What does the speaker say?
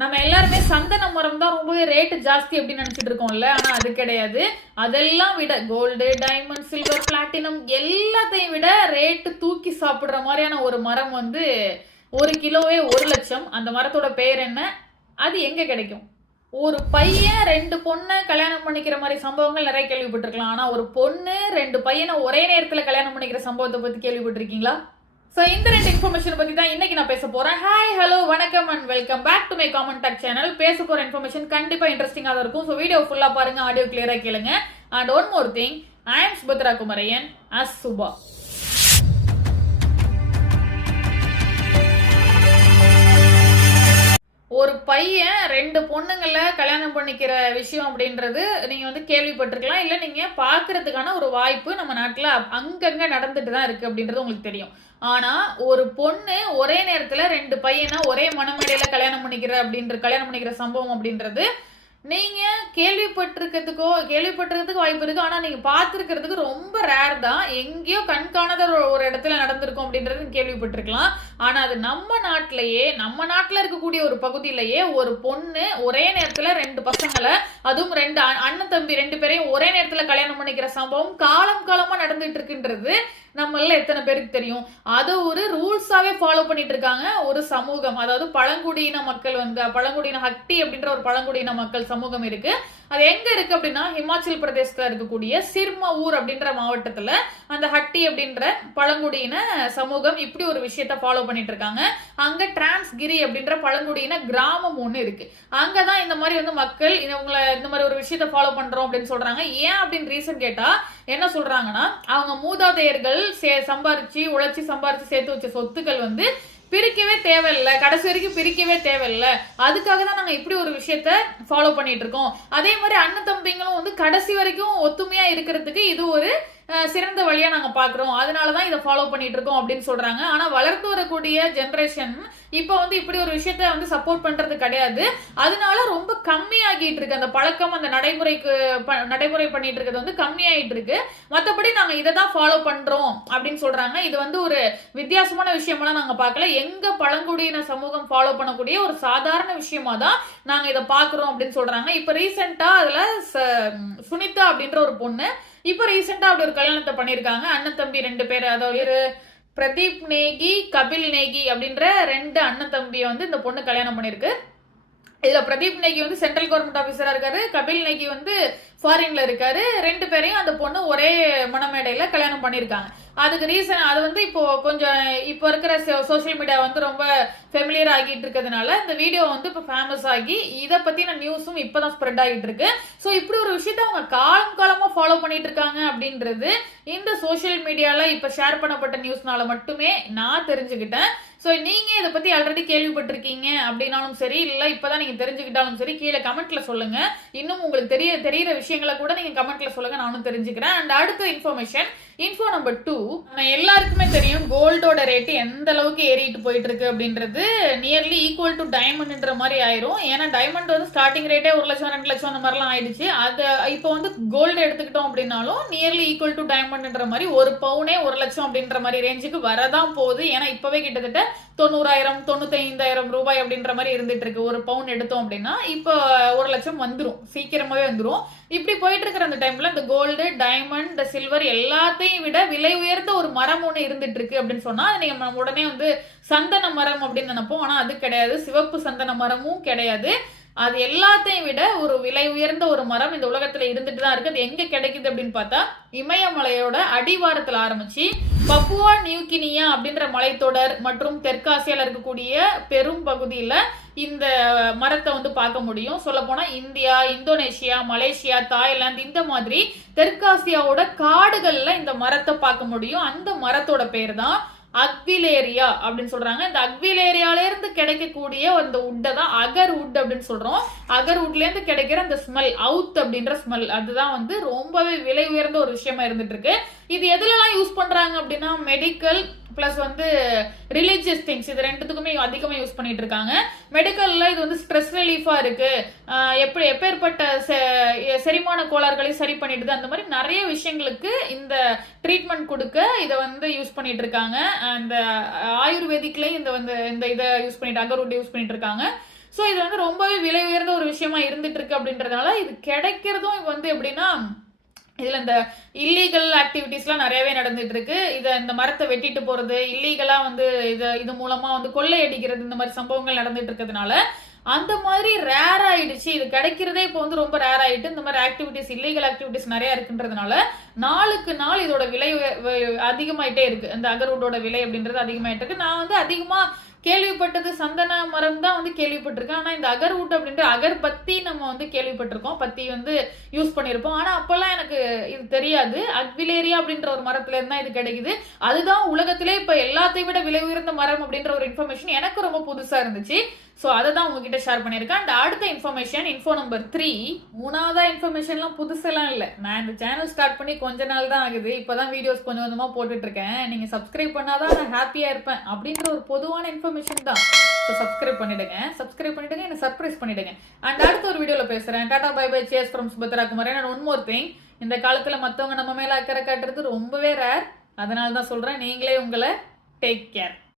நம்ம எல்லாருமே சந்தன மரம் தான் ரொம்பவே ரேட்டு ஜாஸ்தி அப்படின்னு நினைச்சிட்டு இருக்கோம்ல. ஆனா அது கிடையாது. அதெல்லாம் விட கோல்டு, டைமண்ட், சில்வர், பிளாட்டினம் எல்லாத்தையும் விட ரேட்டு தூக்கி சாப்பிடுற மாதிரியான ஒரு மரம் வந்து 1 கிலோவே 1 லட்சம். அந்த மரத்தோட பெயர் என்ன? அது எங்க கிடைக்கும்? ஒரு பையன் 2 பொண்ணை கல்யாணம் பண்ணிக்கிற மாதிரி சம்பவங்கள் நிறைய கேள்விப்பட்டிருக்கலாம். ஆனா ஒரு பொண்ணு 2 பையனை ஒரே நேரத்துல கல்யாணம் பண்ணிக்கிற சம்பவத்தை பத்தி கேள்விப்பட்டிருக்கீங்களா? ஸோ இந்த 2 இன்ஃபர்மேஷன் பத்தி தான் இன்னைக்கு நான் பேச போறேன். ஹாய், ஹலோ, வணக்கம் and welcome back to my common talk channel. பேச போற இன்ஃபர்மேஷன் கண்டிப்பா இன்ட்ரெஸ்டிங்கா தான் இருக்கும். ஸோ வீடியோ ஃபுல்லா பாருங்க, ஆடியோ கிளியரா கேளுங்க. And one more thing, I am Subhadra Kumaraiyan as Subha. ஒரு பையன் 2 பொண்ணுங்களை கல்யாணம் பண்ணிக்கிற விஷயம் அப்படின்றது நீங்க வந்து கேள்விப்பட்டிருக்கலாம், இல்ல நீங்க பாக்குறதுக்கான ஒரு வாய்ப்பு நம்ம நாட்டுல அங்கங்க நடந்துட்டு தான் இருக்கு அப்படின்றது உங்களுக்கு தெரியும். ஆனா ஒரு பொண்ணு ஒரே நேரத்துல 2 பையனை ஒரே மனமேடையில கல்யாணம் பண்ணிக்கிற சம்பவம் அப்படின்றது நீங்க கேள்விப்பட்டிருக்கிறதுக்கு வாய்ப்பு இருக்கு. ஆனா நீங்க பார்த்திருக்கிறதுக்கு ரொம்ப ரேர் தான். எங்கேயோ கண்காணாத ஒரு இடத்துல நடந்திருக்கும் அப்படின்றது கேள்விப்பட்டிருக்கலாம். ஆனா அது நம்ம நாட்டுல இருக்கக்கூடிய ஒரு பகுதியிலேயே ஒரு பொண்ணு ஒரே நேரத்துல 2 பசங்களை, அதுவும் 2 அண்ணன் தம்பி 2 பேரையும் ஒரே நேரத்துல கல்யாணம் பண்ணிக்கிற சம்பவம் காலமா நடந்துட்டு இருக்குன்றது நம்மள எத்தனை பேருக்கு தெரியும்? அது ஒரு ரூல்ஸாவே ஃபாலோ பண்ணிட்டு இருக்காங்க ஒரு சமூகம். அதாவது பழங்குடியின மக்கள் வந்து பழங்குடியின ஹட்டி அப்படின்ற ஒரு பழங்குடியின மக்கள் சமூகம் இருக்கு. அது எங்க இருக்கு அப்படின்னா ஹிமாச்சல் பிரதேசத்துல இருக்கக்கூடிய சிர்மவுர் அப்படின்ற மாவட்டத்துல அந்த ஹட்டி அப்படின்ற பழங்குடியின சமூகம் இப்படி ஒரு விஷயத்த ஃபாலோ பண்ணிட்டு இருக்காங்க. அங்க டிரான்ஸ்கிரி அப்படின்ற பழங்குடியின கிராமம் ஒண்ணு இருக்கு. அங்கதான் இந்த மாதிரி வந்து மக்கள் இவங்களை இந்த மாதிரி ஒரு விஷயத்த ஃபாலோ பண்றோம் அப்படின்னு சொல்றாங்க. ஏன் அப்படின்னு ரீசன் கேட்டா என்ன சொல்றாங்கன்னா, அவங்க மூதாதையர்கள் உழைச்சி சம்பாரிச்சு சேர்த்து வச்ச சொத்துக்கள் வந்து பிரிக்கவே தேவையில்லை, கடைசி வரைக்கும் பிரிக்கவே தேவையில்லை. அதுக்காக தான் நாங்க இப்படி ஒரு விஷயத்த ஃபாலோ பண்ணிட்டு இருக்கோம். அதே மாதிரி அண்ணன் தம்பிங்களும் வந்து கடைசி வரைக்கும் ஒத்துமையா இருக்கிறதுக்கு இது ஒரு சிறந்த வழியா நாங்க பாக்குறோம். அதனாலதான் இதை ஃபாலோ பண்ணிட்டு இருக்கோம் அப்படின்னு சொல்றாங்க. ஆனா வளர்ந்து வரக்கூடிய ஜெனரேஷன் இப்ப வந்து இப்படி ஒரு விஷயத்த வந்து சப்போர்ட் பண்றது கிடையாது. அதனால ரொம்ப கம்மியாகிட்டு இருக்கு அந்த பழக்கம். அந்த நடைமுறை பண்ணிட்டு இருக்கிறது வந்து கம்மியாயிட்டு இருக்கு. மத்தபடி நாங்க இதை தான் ஃபாலோ பண்றோம் அப்படின்னு சொல்றாங்க. இது வந்து ஒரு வித்தியாசமான விஷயமெல்லாம் நாங்க பார்க்கல. எங்க பழங்குடியின சமூகம் ஃபாலோ பண்ணக்கூடிய ஒரு சாதாரண விஷயமா தான் நாங்க இதை பாக்குறோம் அப்படின்னு சொல்றாங்க. இப்ப ரீசெண்டா அதுல சுனிதா அப்படின்ற ஒரு பொண்ணு இப்ப ரீசெண்டா அப்படி ஒரு கல்யாணத்தை பண்ணிருக்காங்க. அண்ணன் தம்பி 2 பேர், அதாவது பிரதீப் நேகி, கபில் நேகி அப்படின்ற 2 அண்ணன் தம்பியை வந்து இந்த பொண்ணு கல்யாணம் பண்ணிருக்கு. இதுல பிரதீப் நேகி வந்து சென்ட்ரல் கவர்மெண்ட் ஆபீசரா இருக்காரு, கபில் நேகி வந்து ஃபாரின்ல இருக்காரு. 2 பேரையும் அந்த பொண்ணு ஒரே மணமேடையில கல்யாணம் பண்ணிருக்காங்க. அதுக்கு ரீசன் அது வந்து இப்போ கொஞ்சம் இப்ப இருக்கிற சோசியல் மீடியா வந்து ரொம்ப ஃபெமிலியர் ஆகிட்டு இருக்கிறதுனால இந்த வீடியோ வந்து இப்போ ஃபேமஸ் ஆகி இதை பத்தின நியூஸும் இப்பதான் ஸ்ப்ரெட் ஆகிட்டு இருக்கு. ஸோ இப்படி ஒரு விஷயத்த அவங்க காலமா ஃபாலோ பண்ணிட்டு இருக்காங்க அப்படின்றது இந்த சோசியல் மீடியால இப்ப ஷேர் பண்ணப்பட்ட நியூஸ்னால மட்டுமே நான் தெரிஞ்சுக்கிட்டேன். ஸோ நீங்க இதை பத்தி ஆல்ரெடி கேள்விப்பட்டிருக்கீங்க அப்படின்னாலும் சரி, இல்ல இப்பதான் நீங்க தெரிஞ்சுக்கிட்டாலும் சரி, கீழே கமெண்ட்ல சொல்லுங்க. இன்னும் உங்களுக்கு தெரியிற விஷயங்களை கூட நீங்க கமெண்ட்ல சொல்லுங்க, நானும் தெரிஞ்சுக்கிறேன். அண்ட் அடுத்த இன்ஃபோ நம்பர் 2, எல்லாருக்குமே தெரியும் கோல்டோட ரேட் எந்த அளவுக்கு ஏறிட்டு போயிட்டு இருக்கு அப்படின்றது நியர்லி ஈக்குவல் டு டைமண்ட்ன்ற மாதிரி ஆயிரும். ஏன்னா டைமண்ட் வந்து ஸ்டார்டிங் ரேட்டே 1 லட்சம் 2 லட்சம் அந்த மாதிரிலாம் ஆயிடுச்சு. அது இப்போ வந்து கோல்டு எடுத்துக்கிட்டோம் அப்படின்னாலும் நியர்லி ஈக்குவல் டு டைமண்ட்ன்ற மாதிரி ஒரு பவுனே 1 லட்சம் அப்படின்ற மாதிரி ரேஞ்சுக்கு வரதான் போகுது. ஏன்னா இப்பவே கிட்டத்தட்ட 90,000 95,000 ரூபாய் அப்படின்ற மாதிரி இருந்துட்டு இருக்கு. ஒரு பவுன் எடுத்தோம் அப்படின்னா இப்போ 1 லட்சம் வந்துடும், சீக்கிரமாவே வந்துடும். இப்படி போயிட்டு இருக்கிற அந்த டைம்ல இந்த கோல்டு, டைமண்ட், சில்வர் எல்லாத்தையும் விட விலை உயர்ந்த ஒரு மரம் ஒண்ணு இருந்துட்டு இருக்கு அப்படின்னு சொன்னா நீங்க உடனே வந்து சந்தன மரம் அப்படின்னு நினைப்போம். ஆனா அது கிடையாது. சிவப்பு சந்தன மரமும் கிடையாது. அது எல்லாத்தையும் விட ஒரு விலை உயர்ந்த ஒரு மரம் இந்த உலகத்துல இருந்துட்டு தான் இருக்கு. அது எங்க கிடைக்குது அப்படின்னு பார்த்தா இமயமலையோட அடிவாரத்துல ஆரம்பிச்சு பப்புவா நியூகினியா அப்படின்ற மலைத்தொடர் மற்றும் தெற்காசியால இருக்கக்கூடிய பெரும் பகுதியில இந்த மரத்தை வந்து பார்க்க முடியும். சொல்ல போனா இந்தியா, இந்தோனேஷியா, மலேசியா, தாய்லாந்து இந்த மாதிரி தெற்காசியாவோட காடுகள்ல இந்த மரத்தை பார்க்க முடியும். அந்த மரத்தோட பேர் தான் அக்விலேரியா அப்படின்னு சொல்றாங்க. இந்த அக்விலேரியால இருந்து கிடைக்கக்கூடிய அந்த உட்டை தான் அகர் உட் அப்படின்னு சொல்றோம். அகர் உட்ல இருந்து கிடைக்கிற அந்த ஸ்மெல், அவுத் அப்படின்ற ஸ்மெல், அதுதான் வந்து ரொம்பவே விலை உயர்ந்த ஒரு விஷயமா இருந்துட்டு இருக்கு. இது எதுலலாம் யூஸ் பண்றாங்க அப்படின்னா மெடிக்கல் பிளஸ் வந்து ரிலீஜியஸ் திங்ஸ், இது ரெண்டுத்துக்குமே அதிகமாக யூஸ் பண்ணிட்டு இருக்காங்க. மெடிக்கல்ல இது வந்து ஸ்ட்ரெஸ் ரிலீஃபா இருக்கு, எப்பேற்பட்ட செரிமான கோளாறுகளையும் சரி பண்ணிடுது, அந்த மாதிரி நிறைய விஷயங்களுக்கு இந்த ட்ரீட்மெண்ட் கொடுக்க இதை வந்து யூஸ் பண்ணிட்டு இருக்காங்க. அந்த ஆயுர்வேதிக்லயும் இந்த இதை யூஸ் பண்ணிட்டு அகர்வுட் யூஸ் பண்ணிட்டு இருக்காங்க. ஸோ இது வந்து ரொம்பவே விலை உயர்ந்த ஒரு விஷயமா இருந்துட்டு இருக்கு அப்படின்றதுனால இது கிடைக்கிறதும் வந்து எப்படின்னா இதுல இந்த இல்லீகல் ஆக்டிவிட்டிஸ்லாம் நிறையவே நடந்துட்டு இருக்கு. இந்த மரத்தை வெட்டிட்டு போறது, இல்லீகலா வந்து இது மூலமா வந்து கொள்ளையடிக்கிறது, இந்த மாதிரி சம்பவங்கள் நடந்துட்டு இருக்கிறதுனால அந்த மாதிரி ரேர் ஆயிடுச்சு. இது கிடைக்கிறதே இப்போ வந்து ரொம்ப ரேர் ஆயிட்டு இந்த மாதிரி ஆக்டிவிட்டிஸ் இல்லீகல் ஆக்டிவிட்டிஸ் நிறைய இருக்குன்றதுனால நாளுக்கு நாள் இதோட விலை அதிகமாயிட்டே இருக்கு. இந்த அகர்வுட்டோட விலை அப்படின்றது அதிகமாயிட்டு இருக்கு. நான் வந்து அதிகமா கேள்விப்பட்டது சந்தன மரம் தான் வந்து கேள்விப்பட்டிருக்கேன். ஆனா இந்த அகர்வுட் அப்படின்ற அகர்பத்தி நம்ம வந்து கேள்விப்பட்டிருக்கோம். பத்தி வந்து யூஸ் பண்ணியிருப்போம். ஆனா அப்பெல்லாம் எனக்கு இது தெரியாது. அக்விலேரியா அப்படின்ற ஒரு மரத்துல இருந்தா இது கிடைக்குது. அதுதான் உலகத்திலே இப்ப எல்லாத்தையும் விட விலை உயர்ந்த மரம் அப்படின்ற ஒரு இன்ஃபர்மேஷன் எனக்கு ரொம்ப புதுசா இருந்துச்சு. ஸோ அதை தான் உங்ககிட்ட ஷேர் பண்ணியிருக்கேன். அண்ட் அடுத்த இன்ஃபர்மேஷன் இன்ஃபோ நம்பர் 3. மூணாவதா இன்ஃபர்மேஷன்லாம் புதுசெல்லாம் இல்லை. நான் இந்த சேனல் ஸ்டார்ட் பண்ணி கொஞ்ச நாள் தான் ஆகுது. இப்போதான் வீடியோஸ் கொஞ்சம் கொஞ்சமாக போட்டுட்டு இருக்கேன். நீங்கள் சப்ஸ்கிரைப் பண்ணாதான் நான் ஹாப்பியாக இருப்பேன் அப்படின்ற ஒரு பொதுவான இன்ஃபர்மேஷன் தான். ஸோ சப்ஸ்கிரைப் பண்ணிடுங்க, என்ன சர்ப்ரைஸ் பண்ணிடுங்க. அண்ட் அடுத்த ஒரு வீடியோவில் பேசுகிறேன். டாடா பை பை, சேஸ் from Subhadra Kumar. And one more thing, இந்த காலத்தில் மற்றவங்க நம்ம மேலே அக்கறை காட்டுறது ரொம்பவே ரேர். அதனால தான் சொல்கிறேன், நீங்களே உங்களை டேக் கேர்.